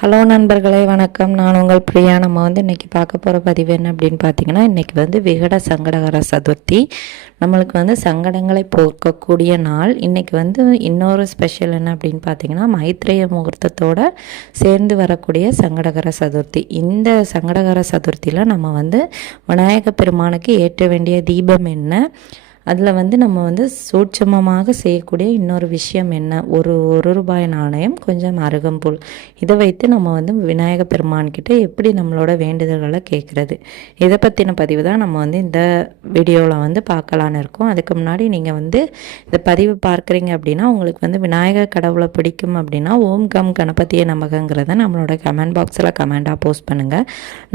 Hello நண்பர்களே, வணக்கம். நான் உங்கள் பிரியா. நம்ம இன்றைக்கி பார்க்க போகிற பதிவு என்ன அப்படின்னு பார்த்தீங்கன்னா, இன்றைக்கி விகட சங்கடகர சதுர்த்தி. நம்மளுக்கு சங்கடங்களை போக்கக்கூடிய நாள். இன்றைக்கி இன்னொரு ஸ்பெஷல் என்ன அப்படின்னு பார்த்தீங்கன்னா, மைத்ரேய முகூர்த்தத்தோடு சேர்ந்து வரக்கூடிய சங்கடகர சதுர்த்தி. இந்த சங்கடகர சதுர்த்தியில் நம்ம விநாயக பெருமானுக்கு ஏற்ற வேண்டிய தீபம் என்ன, அதில் நம்ம சூட்சமமாக செய்யக்கூடிய இன்னொரு விஷயம் என்ன, ஒரு ரூபாய் நாணயம், கொஞ்சம் அருகம்புல், இதை வைத்து நம்ம விநாயக பெருமான்கிட்ட எப்படி நம்மளோட வேண்டுதல்களை கேட்குறது, இதை பற்றின பதிவு தான் நம்ம இந்த வீடியோவில் பார்க்கலான்னு இருக்கோம். அதுக்கு முன்னாடி நீங்கள் இந்த பதிவு பார்க்குறீங்க அப்படின்னா, உங்களுக்கு விநாயகர் கடவுளை பிடிக்கும் அப்படின்னா, ஓம் கம் கணபதியே நமகங்கிறத நம்மளோட கமெண்ட் பாக்ஸில் கமெண்ட்டாக போஸ்ட் பண்ணுங்கள்.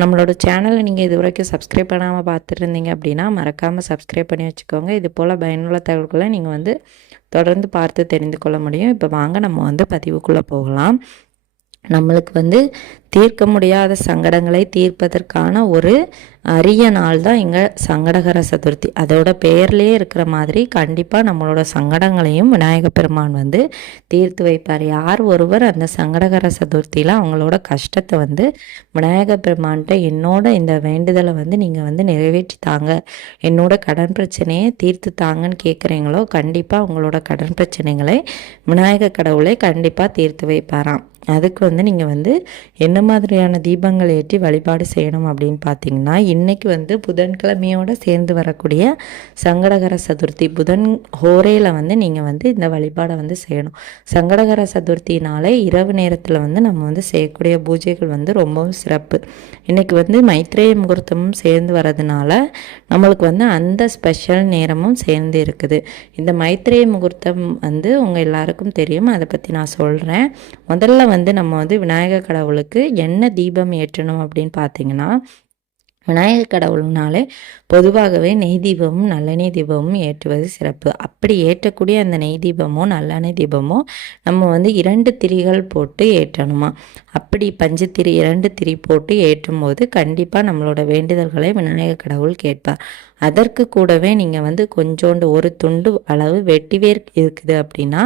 நம்மளோட சேனலை நீங்கள் இது வரைக்கும் சப்ஸ்கிரைப் பண்ணாமல் பார்த்துட்டு இருந்தீங்க அப்படின்னா, மறக்காமல் சப்ஸ்கிரைப் பண்ணி வச்சுக்கோங்க. இது போல் பயனுள்ள தகவல்களை நீங்கள் தொடர்ந்து பார்த்து தெரிந்து கொள்ள முடியும். இப்போ வாங்க நம்ம பதிவுக்குள்ளே போகலாம். நம்மளுக்கு தீர்க்க முடியாத சங்கடங்களை தீர்ப்பதற்கான ஒரு அரிய நாள் தான் இங்கே சங்கடகர சதுர்த்தி. அதோட பெயர்லேயே இருக்கிற மாதிரி கண்டிப்பாக நம்மளோட சங்கடங்களையும் விநாயக பெருமான் தீர்த்து வைப்பார். யார் ஒருவர் அந்த சங்கடகர சதுர்த்தியில் அவங்களோட கஷ்டத்தை விநாயக பெருமான்கிட்ட என்னோட இந்த வேண்டுதலை நீங்கள் நிறைவேற்றி தாங்க, என்னோட கடன் பிரச்சனையை தீர்த்து தாங்கன்னு கேட்குறீங்களோ, கண்டிப்பாக அவங்களோட கடன் பிரச்சனைகளை விநாயக கடவுளை கண்டிப்பாக தீர்த்து வைப்பாராம். அதுக்கு நீங்கள் என்ன மாதிரியான தீபங்கள் ஏற்றி வழிபாடு செய்யணும் அப்படின்னு பார்த்தீங்கன்னா, இன்றைக்கி புதன்கிழமையோடு சேர்ந்து வரக்கூடிய சங்கடகர சதுர்த்தி, புதன் ஹோரையில் நீங்கள் இந்த வழிபாடை செய்யணும். சங்கடகர சதுர்த்தினாலே இரவு நேரத்தில் நம்ம செய்யக்கூடிய பூஜைகள் ரொம்பவும் சிறப்பு. இன்றைக்கி மைத்ரேய முகூர்த்தமும் சேர்ந்து வர்றதுனால நம்மளுக்கு அந்த ஸ்பெஷல் நேரமும் சேர்ந்து இருக்குது. இந்த மைத்ரேய முகூர்த்தம் உங்கள் எல்லாருக்கும் தெரியும், அதை பற்றி நான் சொல்கிறேன். முதல்ல நம்ம விநாயகர் கடவுளுக்கு என்ன தீபம் ஏற்றணும் அப்படின்னு பார்த்தீங்கன்னா, விநாயகர் கடவுள்னாலே பொதுவாகவே நெய் தீபமும் நல்லெண்ணெய் தீபமும் ஏற்றுவது சிறப்பு. அப்படி ஏற்றக்கூடிய அந்த நெய் தீபமோ நல்லெண்ணெய் தீபமோ நம்ம 2 திரிகள் போட்டு ஏற்றணுமா. அப்படி பஞ்சத்திரி 2 திரி போட்டு ஏற்றும் போது கண்டிப்பாக நம்மளோட வேண்டுதல்களை விநாயகர் கடவுள் கேட்பார். அதற்கு கூடவே நீங்கள் கொஞ்சோண்டு ஒரு துண்டு அளவு வெட்டிவேர் இருக்குது அப்படின்னா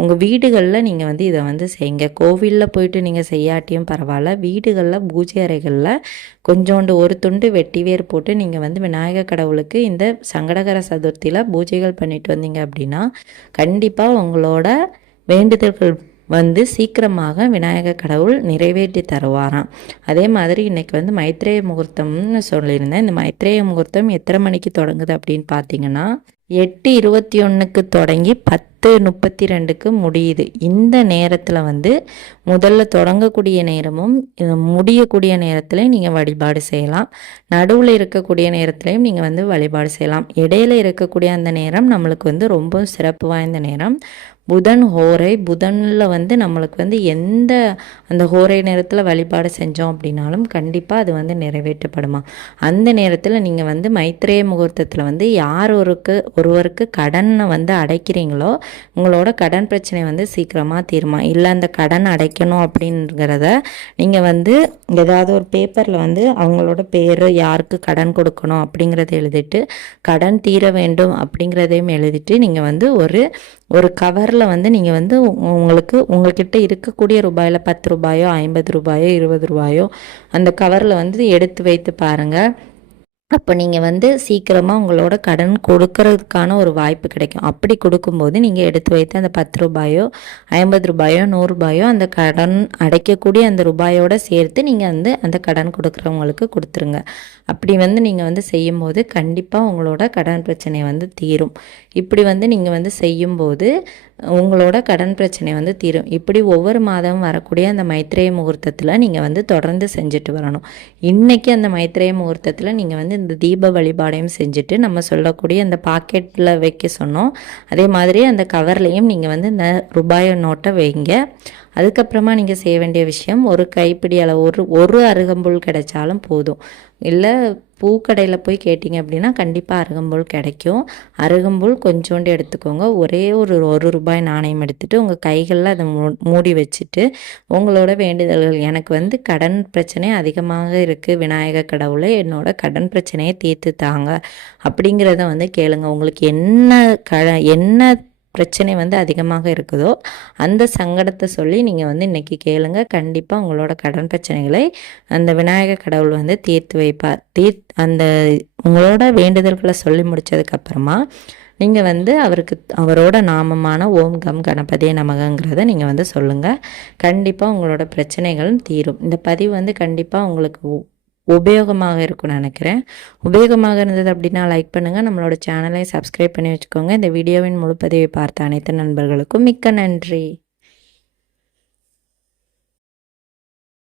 உங்கள் வீடுகளில் நீங்கள் இதை செய்யுங்க. கோவிலில் போயிட்டு நீங்கள் செய்யாட்டியும் பரவாயில்ல, வீடுகளில் பூஜை அறைகளில் கொஞ்சோண்டு ஒரு துண்டு வெட்டிவேர் போட்டு நீங்கள் விநாயகர் கடவுளுக்கு இந்த சங்கடகர சதுர்த்தியில் பூஜைகள் பண்ணிட்டு வந்தீங்க அப்படின்னா கண்டிப்பாக உங்களோட வேண்டுதல்கள் சீக்கிரமாக விநாயகர் கடவுள் நிறைவேற்றி தருவாராம். அதே மாதிரி இன்றைக்கி மைத்ரேய முகூர்த்தம்னு சொல்லியிருந்தேன். இந்த மைத்ரேய முகூர்த்தம் எத்தனை மணிக்கு தொடங்குது அப்படின்னு பார்த்தீங்கன்னா, 8:21 தொடங்கி 10:32 முடியுது. இந்த நேரத்தில் முதல்ல தொடங்கக்கூடிய நேரமும் முடியக்கூடிய நேரத்துலையும் நீங்கள் வழிபாடு செய்யலாம். நடுவில் இருக்கக்கூடிய நேரத்துலையும் நீங்கள் வழிபாடு செய்யலாம். இடையில இருக்கக்கூடிய அந்த நேரம் நம்மளுக்கு ரொம்ப சிறப்பு வாய்ந்த நேரம். புதன் ஹோரை, புதனில் நம்மளுக்கு எந்த அந்த ஹோரை நேரத்தில் வழிபாடு செஞ்சோம் அப்படின்னாலும் கண்டிப்பாக அது நிறைவேற்றப்படுமா. அந்த நேரத்தில் நீங்கள் மைத்ரேய முகூர்த்தத்தில் யார் ஒருவருக்கு கடனை அடைக்கிறீங்களோ உங்களோட கடன் பிரச்சனை சீக்கிரமாக தீருமா. இல்லை அந்த கடன் அடைக்கணும் அப்படிங்கிறத நீங்கள் ஏதாவது ஒரு பேப்பரில் அவங்களோட பேர், யாருக்கு கடன் கொடுக்கணும் அப்படிங்கிறத எழுதிட்டு, கடன் தீர வேண்டும் அப்படிங்கிறதையும் எழுதிட்டு நீங்கள் ஒரு கவரில் நீங்கள் உங்கள்கிட்ட இருக்கக்கூடிய ரூபாயில் 10 ரூபாயோ 50 ரூபாயோ 20 ரூபாயோ அந்த கவரில் எடுத்து வைத்து பாருங்கள். அப்போ நீங்கள் சீக்கிரமாக உங்களோட கடன் கொடுக்கறதுக்கான ஒரு வாய்ப்பு கிடைக்கும். அப்படி கொடுக்கும்போது நீங்கள் எடுத்து வைத்து அந்த 10 ரூபாயோ 50 ரூபாயோ 100 ரூபாயோ அந்த கடன் அடைக்கக்கூடிய அந்த ரூபாயோடு சேர்த்து நீங்கள் அந்த கடன் கொடுக்குறவங்களுக்கு கொடுத்துருங்க. அப்படி நீங்கள் செய்யும்போது கண்டிப்பாக உங்களோட கடன் பிரச்சனை தீரும். இப்படி நீங்கள் செய்யும்போது உங்களோட கடன் பிரச்சனை தீரும். இப்படி ஒவ்வொரு மாதமும் வரக்கூடிய அந்த மைத்ரேய முகூர்த்தத்தில் நீங்கள் தொடர்ந்து செஞ்சுட்டு வரணும். இன்றைக்கி அந்த மைத்ரேய முகூர்த்தத்தில் நீங்கள் இந்த தீப வழிபாடையும் செஞ்சுட்டு நம்ம சொல்லக்கூடிய அந்த பாக்கெட்டில் வைக்க சொன்னோம். அதே மாதிரி அந்த கவர்லேயும் நீங்கள் இந்த ரூபாய் நோட்டை வைங்க. அதுக்கப்புறமா நீங்கள் செய்ய வேண்டிய விஷயம், ஒரு கைப்பிடி அளவு ஒரு அருகம்புல் கிடைச்சாலும் போதும். இல்லை பூக்கடையில் போய் கேட்டிங்க அப்படின்னா கண்டிப்பாக அருகம்புல் கிடைக்கும். அருகம்புல் கொஞ்சோண்டு எடுத்துக்கோங்க. ஒரே ஒரு ரூபாய் நாணயம் எடுத்துகிட்டு உங்கள் கைகளில் அதை மூடி வச்சுட்டு உங்களோட வேண்டுதல்கள், எனக்கு கடன் பிரச்சனை அதிகமாக இருக்குது விநாயகர் கடவுளை, என்னோட கடன் பிரச்சனையை தீர்த்து தாங்க அப்படிங்கிறத கேளுங்க. உங்களுக்கு என்ன பிரச்சனை வந்து அதிகமாக இருக்குதோ அந்த சங்கடத்தை சொல்லி நீங்கள் வந்து இன்றைக்கி கேளுங்க. கண்டிப்பாக உங்களோட கடன் பிரச்சனைகளை அந்த விநாயகர் கடவுள் வந்து தீர்த்து வைப்பார். அந்த உங்களோட வேண்டுதல்களை சொல்லி முடித்ததுக்கப்புறமா நீங்கள் வந்து அவரோட நாமமான ஓம் கம் கணபதியே நமகங்கிறத நீங்கள் வந்து சொல்லுங்கள். கண்டிப்பாக உங்களோட பிரச்சனைகளும் தீரும். இந்த பதிவு வந்து கண்டிப்பாக உங்களுக்கு உபயோகமாக இருக்கும்னு நினைக்கிறேன். உபயோகமாக இருந்தது அப்படின்னா லைக் பண்ணுங்கள். நம்மளோட சேனலை சப்ஸ்கிரைப் பண்ணி வச்சுக்கோங்க. இந்த வீடியோவின் முழு பதிவை பார்த்த அனைத்து நண்பர்களுக்கும் மிக்க நன்றி.